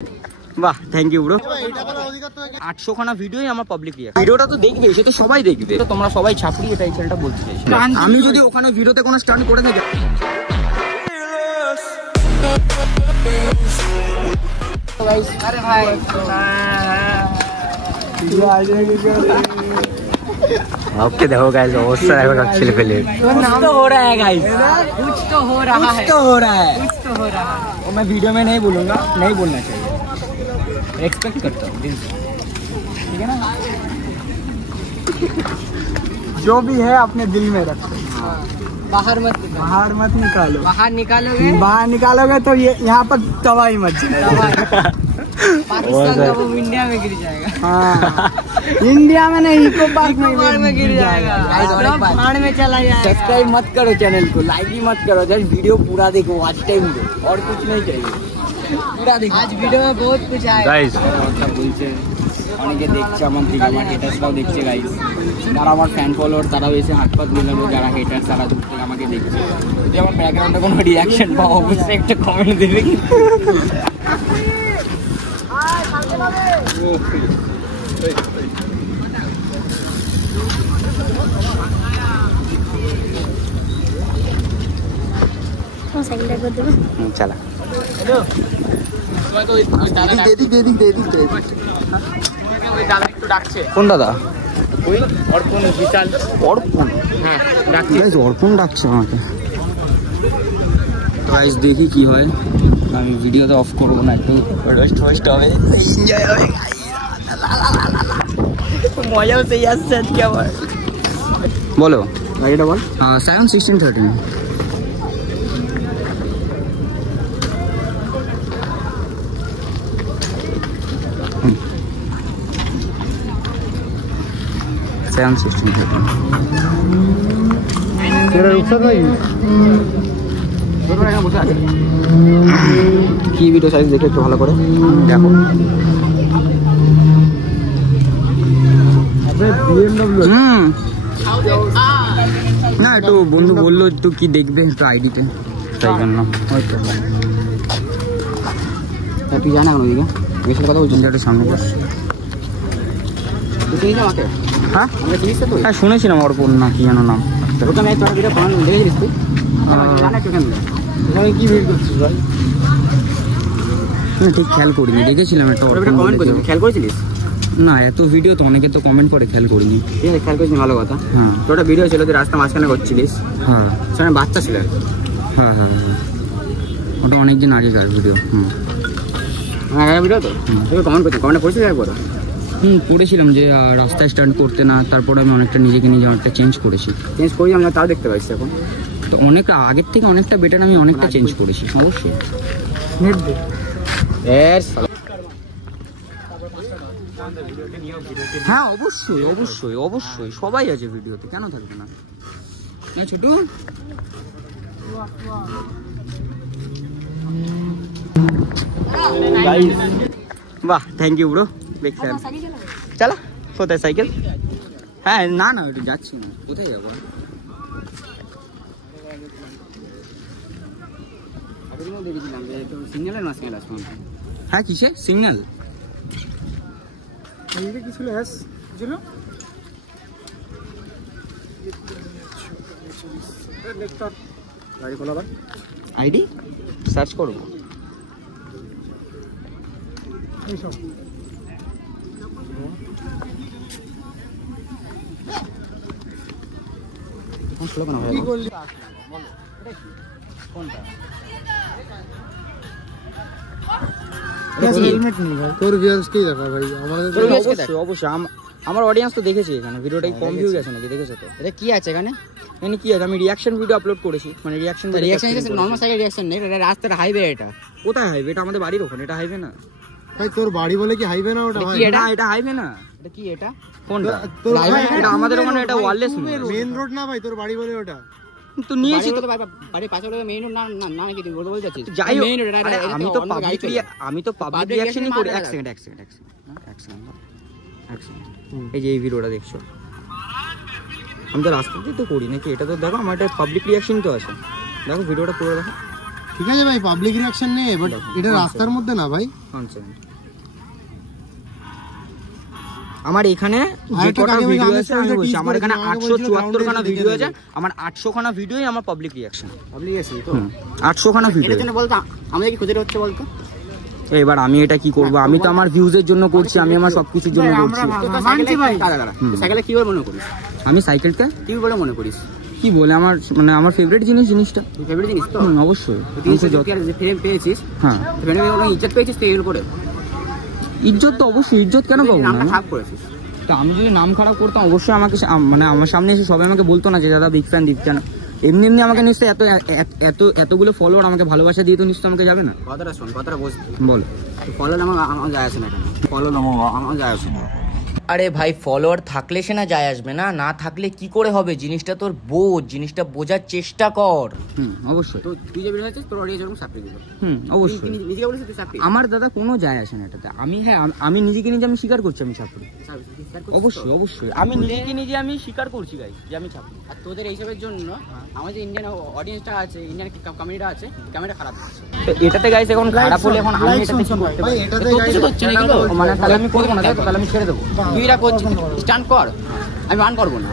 বাহ, thank you bro. 800 খানা ভিডিওই আমার পাবলিক রিঅ্যাকশন। ভিডিওটা তো দেখবে, সে তো সবাই দেখবে, তোমরা সবাই ছাপড়ি, এটা এই চ্যানেলটা বলতে চাইছি। আমি যদি ওখানে ভিডিওতে কোনো স্টান্ট করে থাকি, अरे भाई ओके देखो गाइस, बहुत सारा है एक्चुअली पहले कुछ तो हो रहा है गाइस, कुछ तो हो रहा है, तो हो रहा है, कुछ तो हो रहा है। और मैं वीडियो में नहीं बोलूंगा, नहीं बोलना चाहिए, एक्सपेक्ट करता हूँ दिल से, ठीक है ना। जो भी है अपने दिल में रखो, बाहर मत निकालो, बाहर मत निकालो। बाहर निकालोगे, बाहर निकालोगे तो ये यहाँ पर तबाही मच पाकिस्तान का वो इंडिया में गिर जाएगा। हाँ, इंडिया में नहीं, इको पार्क में गिर जाएगा, भाड़ में चला जाएगा। सब्सक्राइब मत करो चैनल को, लाइक भी मत करो, जस्ट वीडियो पूरा देखो, आज टाइम दो, और कुछ नहीं चाहिए, पूरा देखो। आज वीडियो में बहुत कुछ आएगा गाइस। বলছে অনেকে দেখছে আমার দিকে, আমার হেটার্সরাও দেখছে গাইস, যারা আমার ফ্যান ফলোয়ার তারাও এসে হাত পাত মিলালো, যারা হেটার্স তারা দূর থেকে আমাকে দেখছে। যদি আমার ব্যাকগ্রাউন্ডে কোনো রিয়াকশন পাও অবশ্যই একটা কমেন্ট দেবে। चला কোন দাদা? অর্পণ বিশাল। অর্পণ? হ্যাঁ ডাকছে, অর্পণ ডাকছে আমাকে। গাইস দেখি কি হয়, আমি ভিডিওতে অফ করবো না, একটু রোস্ট হবে, এনজয় হবে, মজাও সেই আসছে আজকে আবার। বলো গাড়িটা বল। 7 16 13 7 16 13 तेरा रुखसत नहीं কি ভিডিও সাইজ দেখে একটু ভালো করে দেখো। না একটু বন্ধু বললো একটু কি দেখবে একটু আইডিতে, তাই জন্য হয়তো। তুই জানা এখন ওইদিকে বেশি কথা বলছিস, একটু সামনে হ্যাঁ হ্যাঁ শুনেছিলাম অর্পণ না কি যেন নাম। কি ভিড় করছিস ভাই? না ঠিক খেয়াল করিনি, দেখেছিলাম একটা খেয়াল করেছিলিস না, এত ভিডিও তো অনেকে তো কমেন্ট করে, খেয়াল করিনি। ঠিক আছে খেয়াল করিস, ভালো কথা। হ্যাঁ তো ওটা ভিডিও ছিল, তুই রাস্তা মাঝখানে করছিলিস। হ্যাঁ সেখানে বাচ্চা ছিল। হ্যাঁ হ্যাঁ হ্যাঁ ওটা অনেকদিন আগেকার ভিডিও। আগেকার ভিডিও তো কমেন্ট করছিস, কমেন্ট করছিস একবার? করেছিলাম যে রাস্তায় স্টান্ট করতে না, তারপরে আমি অনেকটা নিজেকে নিজে অনেকটা চেঞ্জ করেছি। চেঞ্জ করি আমরা, তাও দেখতে পাচ্ছি এখন তো অনেক আগের থেকে অনেকটা বেটার, আমি অনেকটা চেঞ্জ করেছি অবশ্যই। হ্যাঁ অবশ্যই অবশ্যই অবশ্যই সবাই আছে ভিডিওতে, কেন থাকবে না? ছোটু বাহ, thank you bro, big fan. চলা কোথায় সাইকেল? হ্যাঁ না না ওটা যাচ্ছি না, কোথায় যাবো? দেখেছিলাম যে সিগন্যালের মাঝখানে আসবো। হ্যাঁ কিসে সিগন্যাল? কি ছিল গাড়ি খোলা, আইডি সার্চ করবো এইসব। কোনটা? তোর ভিউয়ার্সকেই দেখা ভাই, আমাদের অবশ্যই আমার অডিয়েন্স তো দেখেছে এখানে ভিডিওটা কম ভিউ গেছে নাকি, দেখেছো তো? এটা কি আছে এখানে? এখানে কি আছে? আমি রিয়াকশন ভিডিও আপলোড করেছি, মানে রিয়াকশন নরমাল সাইডে রিয়াকশন নেই, এটা রাস্তার হাইওয়ে। এটা কোথায় হাইওয়ে? এটা আমাদের বাড়ির ওখানে, এটা হাইওয়ে না ভাই। তোর বাড়ি বলে কি হাইওয়ে না? ওটা কি? এটা হাইওয়ে না। এটা কি? এটা কোনটা? এটা আমাদের ওখানে, এটা ওয়্যারলেস মেইন রোড না ভাই, তোর বাড়ি বলে ওটা তো নিয়েছি তো বাড়ির পাশে মেইন রোড না না কি তুই বলতে যাচ্ছিস? যাই হোক আমি তো পাবলিক রিয়াকশনই করি। এক সেকেন্ড এই যে এই ভিডিওটা দেখছো, আমি তো রাস্তাতে তো করি নাকি, এটা তো দেখো আমার একটা পাবলিক রিয়াকশন তো আছে, দেখো ভিডিওটা পুরো দেখো। ঠিক আছে ভাই, পাবলিক রিঅ্যাকশন নেই, বাট এটা রাস্তার মধ্যে না ভাই। আমার এখানে যে কটা ভিডিও আছে আমি বলছি, আমার এখানে 874 খানা ভিডিও আছে, আমার 800 খানা ভিডিওই আমার পাবলিক রিঅ্যাকশন। পাবলিক আছে তো 800 খানা ভিডিও। এর জন্য বলতো আমাদের কি খুঁজে হচ্ছে বলতো? এবার আমি এটা কি করব? আমি তো আমার ভিউজের জন্য করছি, আমি আমার সবকিছুর জন্য করছি। মানছি ভাই। সাইকেলে কি বলে মনে করিস? আমি সাইকেলটা কি বলে মনে করিস? কি বলে আমার মানে আমার ফেভারিট জিনিসটা। ফেভারিট জিনিস তো অবশ্যই। তুই যে ফ্রেম পেয়েছিস, হ্যাঁ ফ্রেমে কোনো ইজ্জত পেয়েছিস তো এর করে? ইজ্জত তো অবশ্যই, ইজ্জত কেন পাবো না? নামটা খারাপ করেছিস। তো আমি যদি নাম খারাপ করতাম অবশ্যই আমাকে মানে আমার সামনে এসে সবাই আমাকে বলতো না যে দাদা বিগ ফ্যান দীপ। কেন এমনি এমনি আমাকে নিশ্চয়ই এতগুলো ফলোয়ার আমাকে ভালোবাসা দিয়ে তো নিশ্চয়ই আমাকে যাবে না। কথাটা শোন, কথাটা বুঝ। বল। ফলো আমার যায় আসে না, কেন ফলো আমার যায় আসে না। আরে ভাই ফলোয়ার থাকলে সে না যায় আসবে না, না থাকলে কি করে হবে? জিনিসটা তোর বোঝ, জিনিসটা বোঝার চেষ্টা কর। অবশ্যই। তো তুই যে বেরিয়ে যাচ্ছিস তোর অডিয়েন্স এরকম সাপ্লাই দিল। অবশ্যই। নিজেকে বলিস তুই সাপ্লাই? আমার দাদা কোনো যায় আসে না এটাতে। আমি নিজেকে নিজে আমি স্বীকার করছি আমি ছাত্রী। অবশ্যই অবশ্যই আমি নিজেকে নিজে আমি স্বীকার করছি গাইস যে আমি ছাত্রী। আর তোদের এইসবের জন্য আমার যে ইন্ডিয়ান অডিয়েন্সটা আছে, ইন্ডিয়ান কমিউনিটি আছে, ক্যামেরা খারাপ হচ্ছে। তো এটাতে গাইস এখন খারাপ হলে এখন আমি এটাতে কি করতে পারি? কিছু হচ্ছে না এগুলো, মানে তাহলে আমি করবো না, তাহলে আমি ছেড়ে দেবো। তুই এটা করছিস, স্ট্যান্ড কর, আমি বান করবো না।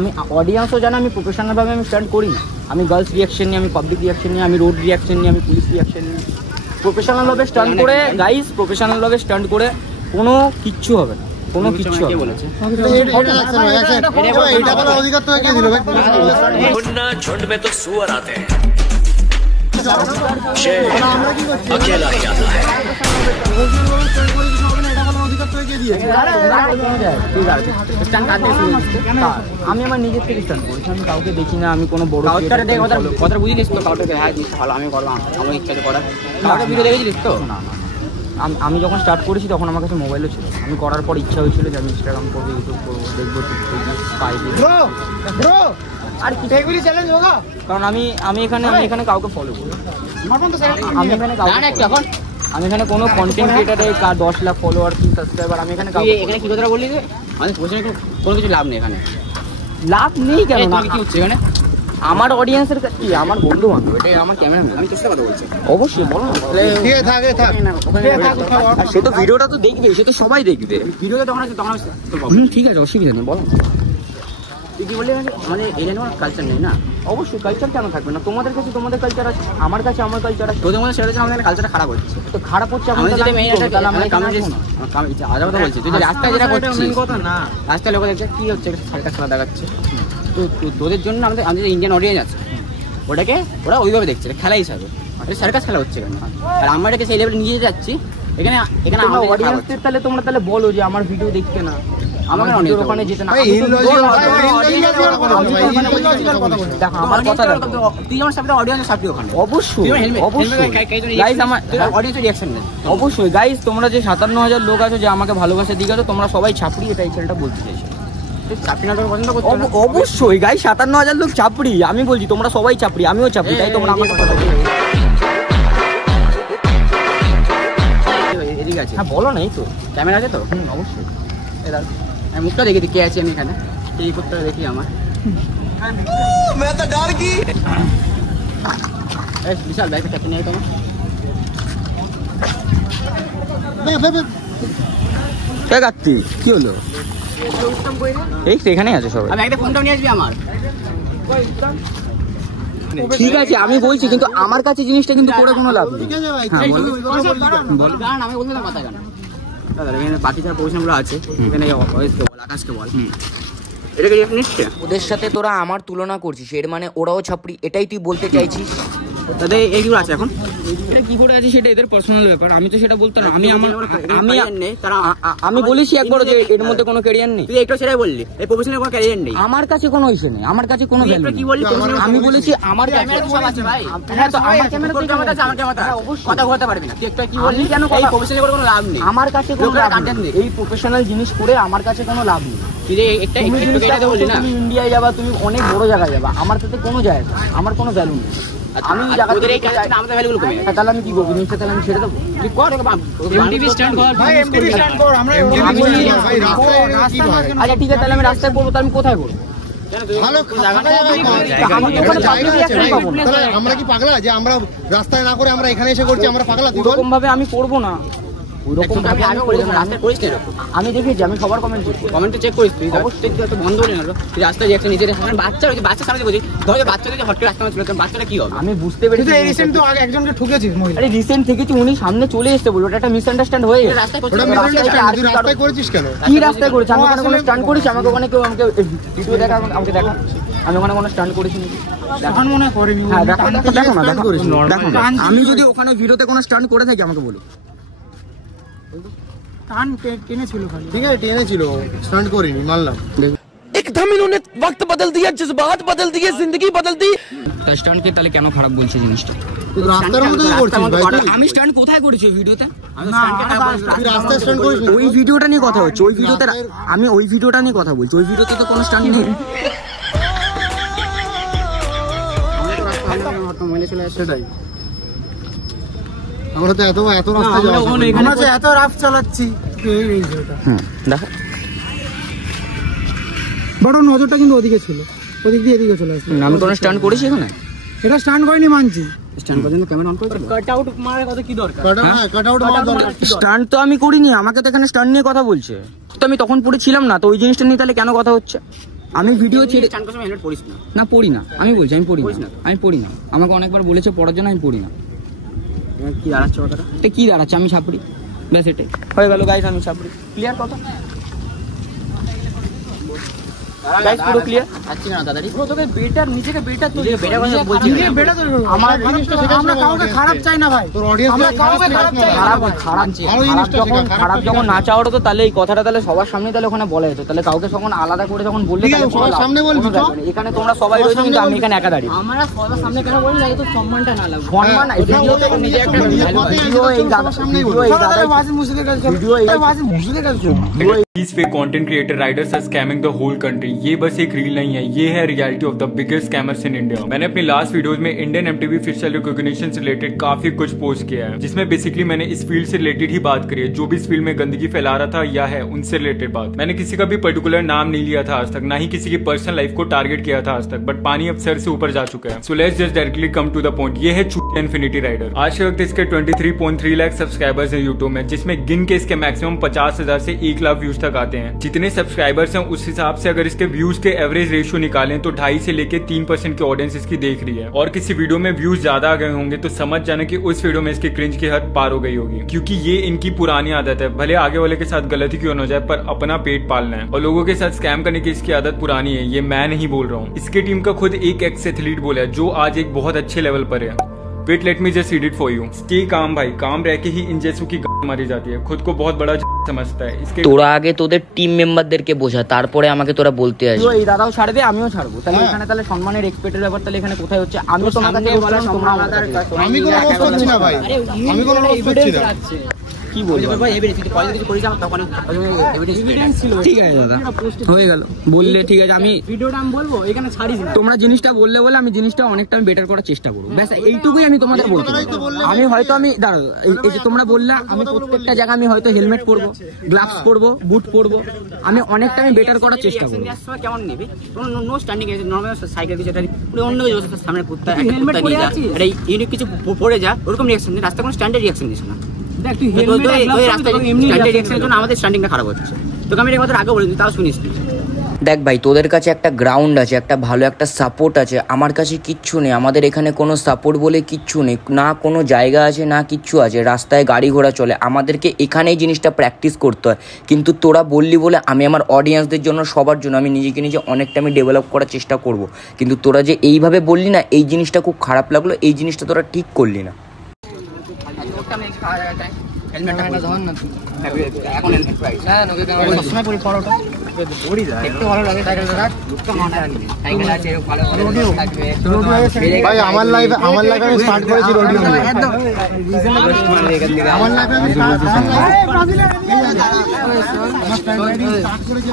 আমি অডিয়েন্সও জানে আমি প্রফেশনাল ভাবে আমি স্ট্যান্ড করি না। আমি গার্লস রিয়াকশন নিয়ে, আমি পাবলিক রিয়াকশন নিয়ে, আমি রোড রিয়াকশন নিয়ে, আমি পুলিশ রিয়াকশন নিয়ে প্রফেশনাল ভাবে স্ট্যান্ড করে গাইস, প্রফেশনাল ভাবে স্ট্যান্ড করে কোনো কিচ্ছু হবে না, কোনো কিচ্ছু হবে বলেছে। এটা বলার অধিকার তো কে দিল ভাই? झुंड में तो सुअर आते हैं, शेर अकेला ही आता है। আমি আমার নিজের থেকে স্ট্যান্ড করেছি, আমি কাউকে দেখি না, আমি কোনো বড় কথা বুঝিস তো? কাউকে হ্যাঁ জিনিসটা ভালো আমি করবো, আমার ইচ্ছা করার। কাউকে ভিডিও দেখেছিস তো? না না, আমি যখন স্টার্ট করেছি তখন আমার কাছে মোবাইলও ছিল। আমি করার পর ইচ্ছা হয়েছিল যে আমি ইনস্টাগ্রাম করবো, ইউটিউব করবো, দেখবো আর কি চ্যালেঞ্জ হোক। কারণ আমি এখানে কাউকে ফলো করি, আমি এখানে কোনো কন্টেন্ট ক্রিয়েটারে 10 লাখ ফলোয়ার কি সাবস্ক্রাইবার, আমি এখানে এখানে কি কথা বললি যে আমাদের কোনো কিছু লাভ নেই এখানে? লাভ নেই কেন? কি হচ্ছে এখানে? আমার অডিয়েন্সের কাছে আমার বন্ধু বান্ধব, এটা আমার ক্যামেরাম্যান, আমি তোর সাথে কথা বলছি। অবশ্যই বলো না। আর সে তো ভিডিওটা তো দেখবে, সে তো সবাই দেখবে ভিডিওতে তখন ঠিক আছে, অসুবিধা নেই, বলো। তুই কি বললি আমাদের এরিয়ার কালচার নেই না? অবশ্যই কালচার কেন থাকবে না? তোমাদের কাছে তোমাদের কালচার আছে, আমার কাছে আমার কালচার আছে। তোদের মধ্যে সেটা হচ্ছে আমাদের কালচারটা খারাপ হচ্ছে। তো খারাপ হচ্ছে আমাদের যেটা মেইন একটা আলাদা কথা বলছি, তুই যে রাস্তায় যেটা করছিস কথা না, রাস্তায় লোক দেখছে কি হচ্ছে, সার্কাস খেলা দেখাচ্ছে। তো তোদের জন্য আমাদের যে ইন্ডিয়ান অডিয়েন্স আছে ওটাকে ওরা ওইভাবে দেখছে খেলা হিসাবে, সার্কাস খেলা হচ্ছে কেন? আর আমরা এটাকে সেই লেভেলে নিয়ে যাচ্ছি। এখানে অডিয়েন্সদের তাহলে তোমরা তাহলে বলো যে আমার ভিডিও দেখতে না, আমার ওখানে যেতে না। আমার কথা তুই আমার সাথে অডিয়েন্স সাথে ওখানে অবশ্যই অবশ্যই গাইজ, তোমরা যে 57,000 লোক আছো যে আমাকে ভালোবাসা দিয়ে গেছো, তোমরা সবাই ছাপড়ি, এটা এই ছেলেটা বলতে চাইছে। অবশ্যই গাইজ 57,000 লোক ছাপড়ি, আমি বলছি তোমরা সবাই ছাপড়ি, আমিও ছাপড়ি, তাই তোমরা আমার কথা বলো। এদিকে আছে, হ্যাঁ বলো না, এই তো ক্যামেরা আছে তো? অবশ্যই। আমি মুখটা দেখি কে আছে আমি এখানে, এই করতে দেখি আমার বিশাল ব্যাগটা চাকরি নেই তোমার। কি হলো? এই সেখানেই আছে সবাই। আমি একটা ফোনটা নিয়ে আসবি আমার। ঠিক আছে আমি বলছি, কিন্তু আমার কাছে জিনিসটা কিন্তু করে কোনো লাভ নেই। আমি বলছিলাম কথা কেন বাকি যারা পজিশনগুলো আছে এখানে ওয়েসকে বল, আকাশকে বল, এটা কি নিচ্ছে? ওদের সাথে তোরা আমার তুলনা করছিস, এর মানে ওরাও ছাপড়ি, এটাই তুই বলতে চাইছিস? তাদের এইগুলো আছে এখন এটা কি করে আছে সেটা এদের পার্সোনাল ব্যাপার, আমি তো সেটা বলতাম না। আমি বলেছি একবার যে এর মধ্যে কোনো ক্যারিয়ার নেই। তুই একটু সেটাই বললি, এই প্রফেশনাল কোনো ক্যারিয়ার নেই। আমার কাছে কোনো ইস্যু নেই, আমার কাছে কোনো ভ্যালু নেই। কি বললি? আমি বলেছি আমার কাছে সব আছে ভাই। হ্যাঁ তো আমার ক্যামেরা আছে, আমার ক্যামেরা কথা বলতে পারবি না। তুই একটা কি বললি কেন? এই প্রফেশনাল কোনো লাভ নেই, আমার কাছে কোনো কন্টেন্ট নেই। এই প্রফেশনাল জিনিস করে আমার কাছে কোনো লাভ নেই। তুই যে একটা এটা বললি না, তুমি ইন্ডিয়ায় যাবা, তুমি অনেক বড় জায়গায় যাবা, আমার তাতে কোনো যায় না, আমার কোনো ভ্যালু নেই। আমি জায়গাতে এই কাজটা আমাদের ভ্যালুগুলো কমে যাচ্ছে। তাহলে আমি কি করব? জিনিসটা তাহলে আমি ছেড়ে দেবো? তুই কর এমটিভি স্ট্যান্ড কর ভাই, এমটিভি স্ট্যান্ড কর। আমরা আচ্ছা ঠিক আছে, তাহলে আমি রাস্তায় করবো, তাহলে আমি কোথায় করবো? ভালো ফাঁকা জায়গায় কর। জায়গা আছে ভাই। তাহলে আমরা কি পাগলা যে আমরা রাস্তায় না করে আমরা এখানে এসে করছি? আমরা পাগলা? তুই বল। ওরকম ভাবে আমি করবো না, ওরকম ভাবে আগে করিস না, রাস্তায় করিস না এরকম। আমি দেখেছি, আমি সবার কমেন্ট করছি। কমেন্টে চেক করিস তুই, অবশ্যই তুই এত বন্ধ হলে না তুই রাস্তায় রিয়াকশন নিজের সামনে বাচ্চা রয়েছে, বাচ্চার সামনে বলছি ধরো বাচ্চা যদি হট করে রাস্তা চলে তখন বাচ্চাটা কি হবে? আমি বুঝতে পেরেছি রিসেন্ট তো আগে একজনকে ঠুকেছিস মহিলা। আরে রিসেন্ট থেকে কি উনি সামনে চলে এসেছে বলে, ওটা একটা মিসআন্ডারস্ট্যান্ড হয়ে গেছে। রাস্তায় ওটা করছিস মিসআন্ডারস্ট্যান্ড। তুই রাস্তায় করেছিস কেন? কি রাস্তায় করেছে? আমি ওখানে কোনো স্টান্ট করেছি? আমাকে ওখানে কেউ আমাকে ভিডিও দেখা, আমাকে দেখা, আমি ওখানে কোনো স্টান্ট করেছি নাকি? এখন মনে করিনি। হ্যাঁ দেখো না, দেখো না, দেখো না। কান- আমি যদি ওখানে ভিডিওতে কোনো স্টান্ট করে থাকি আমাকে বলো। কান টেনেছিল খালি। ঠিক আছে টেনেছিল, স্টান্ট করিনি, মানলাম। एकदम इन्होंने वक्त बदल दिया, जज्बात बदल दिए, जिंदगी बदल दी। স্টান্টকে তাহলে কেন খারাপ বলছে জিনিসটা? তুই রাস্তার মধ্যে করছিস ভাই তুই? আমি স্টান্ট কোথায় করেছি ভিডিওতে? তুই রাস্তায় স্টান্ট করিস না। ওই ভিডিওটা নিয়ে কথা হচ্ছে, ওই ভিডিওতে আমি ওই ভিডিওটা নিয়ে কথা বলছি, ওই ভিডিওতে তো কোনো স্টান্ট নেই। সেটাই আমরা তো এত রাস্তা যাওয়া আমরা যে এত রাফ চালাচ্ছি দেখো বড় নজরটা কিন্তু ওদিকে ছিল, ওদিক দিয়ে এদিকে চলে আসছে। আমি কোনো স্টান্ট করেছি এখানে? এটা স্টান্ট করিনি মানছি। স্ট্যান্ড পর্যন্ত ক্যামেরা অন করেছিল। কাট আউট মারার দরকার। স্টান্ট তো আমি করিনি, আমাকে তো এখানে স্টান্ট নিয়ে কথা বলছে। তো আমি তখন পড়েছিলাম না, তো ওই জিনিসটা নিয়ে তাহলে কেন কথা হচ্ছে? আমি ভিডিও ছেড়ে স্ট্যান্ড করছিস হেলমেট পরিস না। না পড়ি না, আমি বলছি আমি পড়ি পড়িস না, না? আমি পড়ি না। আমাকে অনেকবার বলেছে পড়ার জন্য, আমি পড়ি না। কি দাঁড়াচ্ছে কথাটা? এটা কি দাঁড়াচ্ছে? আমি ছাপড়ি, ব্যাস এটাই হয়ে গেল গাইস, আমি ছাপড়ি। ক্লিয়ার কথা গাইস, পুরো ক্লিয়ার। আচ্ছা না দাদারি পুরো তোকে বেটার, নিজেকে বেটার তো নিজেকে better কথা বলছি না। বেটা তো আমার জিনিসটা আমরা কাউকে খারাপ চাই না ভাই। তোর অডিয়েন্স আমরা কাউকে খারাপ চাই না। খারাপ যখন না চাওয়ার তো তাহলে এই কথাটা তাহলে সবার সামনে তাহলে ওখানে বলা যেত, তাহলে কাউকে তখন আলাদা করে যখন বললে ঠিক আছে, তাহলে কোনো সবার লাভ সামনে নেই, বলবি কোনো তো? ব্যাপার নেই। এখানে তোমরা সবাই রয়েছে কিন্তু আমি এখানে একা দাঁড়িয়ে। আমরা সবার সামনে কেন বলি না, তো সম্মানটা না লাগবে। সম্মান হ্যাঁ, এটা ওটা তো নিজে একটা নিজের value। কথাই ভিডিও আছে, এই তো দাদা, সবার সামনেই ভিডিও এই দাদা, বাজি মুসিদে কাজ ভিডিও এই বাজি মুসিদে কাজ These fake content creator riders are scamming the whole country. ये बस एक रील नहीं है, ये है reality of the biggest scammers in India. मैंने अपनी लास्ट वीडियोस में इंडियन एमटीवी फेशियल रिकॉग्निशन से रिलेटेड काफी कुछ पोस्ट किया है, जिसमें बेसिकली मैंने इस फील्ड से रिलेटेड ही बात करी है। जो भी इस फील्ड में गंदगी फैला रहा था या है उनसे रिलेटेड बात। मैंने किसी का भी पर्टिकुलर नाम नहीं लिया था आज तक, ना ही किसी की पर्सनल लाइफ को टारगेट किया था आज तक, बट पानी अब सर से ऊपर जा चुका है। So let's just directly come to the point. ये है चूतिया इन्फिनिटी राइडर। आज के वक्त इसके 23.3 लाख सब्सक्राइबर्स हैं यूट्यूब में, जिसमें गिन के इसके मैक्सिमम 50,000 से 1 लाख व्यूज तक आते हैं। जितने सब्सक्राइबर्स हैं उस हिसाब से अगर इसके व्यूज के एवरेज रेशियो निकालें तो 2.5 से लेके 3% की ऑडियंस इसकी देख रही है। और किसी वीडियो में व्यूज ज्यादा आ गए होंगे तो समझ जाना कि उस वीडियो में इसकी क्रिंज की हद पार हो गई होगी, क्योंकि ये इनकी पुरानी आदत है। भले आगे वाले के साथ गलती क्यों न हो जाए, पर अपना पेट पालना है। और लोगों के साथ स्कैम करने की इसकी आदत पुरानी है, ये मैं नहीं बोल रहा हूँ। इसकी टीम का खुद एक एक्स एथलीट बोला है, जो आज एक बहुत अच्छे लेवल पर है। Wait let me just read it for you. Stay calm भाई, काम रह के ही इन जैसों की मारी जाती है। खुद को बहुत बड़ा समझता है। इसके তোরা আগে তোদের টিম মেম্বারদেরকে বোঝা, তারপরে আমাকে তোরা বলতে আসবি। ভিডিও এই দাদাও ছাড়বে, আমিও ছাড়বো। তাহলে এখানে তাহলে সম্মানের এক্সপেক্টের ব্যাপার তাহলে এখানে কোথায় হচ্ছে? আমিও তোমার কাছে বললাম, তোমরা আমার কাছে বলো। আমি কোনো রোজ করছি না ভাই, আমি কোনো রোজ করছি না। কি বলবো? ভাই এভিডেন্স তুই কলেজে কিছু করিস আমার তখন এভিডেন্স ছিল। ঠিক আছে দাদা, হয়ে গেল বললে ঠিক আছে। আমি ভিডিওটা আমি বলবো এখানে ছাড়িস না। তোমরা জিনিসটা বললে বলে আমি জিনিসটা অনেকটা আমি বেটার করার চেষ্টা করবো, ব্যাস এইটুকুই আমি তোমাদের বলতে পারি। আমি হয়তো আমি দাঁড়াও, এই যে তোমরা বললে আমি প্রত্যেকটা জায়গায় আমি হয়তো হেলমেট পরবো, গ্লাভস পরবো, বুট পরবো, আমি অনেকটা আমি বেটার করার চেষ্টা করবো। কেমন নেবে নো স্ট্যান্ডিং এ নরমাল সাইকেল কিছু অন্য কিছু সামনে কুত্তা হেলমেট পরে যাচ্ছে, এটা ইউনিক কিছু পরে যা, ওরকম রিঅ্যাকশন নেই। রাস্তা কোনো স্ট্যান্ডার্ড রিঅ্যাকশন দিস না। দেখ তুই হেলমেট রাস্তায় স্ট্যান্ডার্ড রিঅ্যাকশনের জন্য আমাদের স্ট্যান্ডিংটা খারাপ হচ্ছে। তোকে আমি এটা কথা আগে বলেছি, তাও শুনিস তুই। দেখ ভাই, তোদের কাছে একটা গ্রাউন্ড আছে, একটা ভালো একটা সাপোর্ট আছে, আমার কাছে কিচ্ছু নেই। আমাদের এখানে কোনো সাপোর্ট বলে কিচ্ছু নেই, না কোনো জায়গা আছে না কিচ্ছু আছে। রাস্তায় গাড়ি ঘোড়া চলে, আমাদেরকে এখানেই জিনিসটা প্র্যাকটিস করতে হয়। কিন্তু তোরা বললি বলে আমি আমার অডিয়েন্সদের জন্য, সবার জন্য আমি নিজেকে নিজে অনেকটা আমি ডেভেলপ করার চেষ্টা করব। কিন্তু তোরা যে এইভাবে বললি না, এই জিনিসটা খুব খারাপ লাগলো, এই জিনিসটা তোরা ঠিক করলি না। হেলমেটটা ধর না তুই এখন হেলমেট প্রাইস হ্যাঁ নকে সবসময় পরি পড়াটা পড়ি যায় দেখতে ভালো লাগে সাইকেলটা রাখ লুকটা মাথা আনি সাইকেল আছে ভালো রোডিও থাকবে ভাই আমার লাইভে আমি স্টার্ট করেছি রোডিও নিয়ে একদম আমার লাইভে আমি স্টার্ট করেছি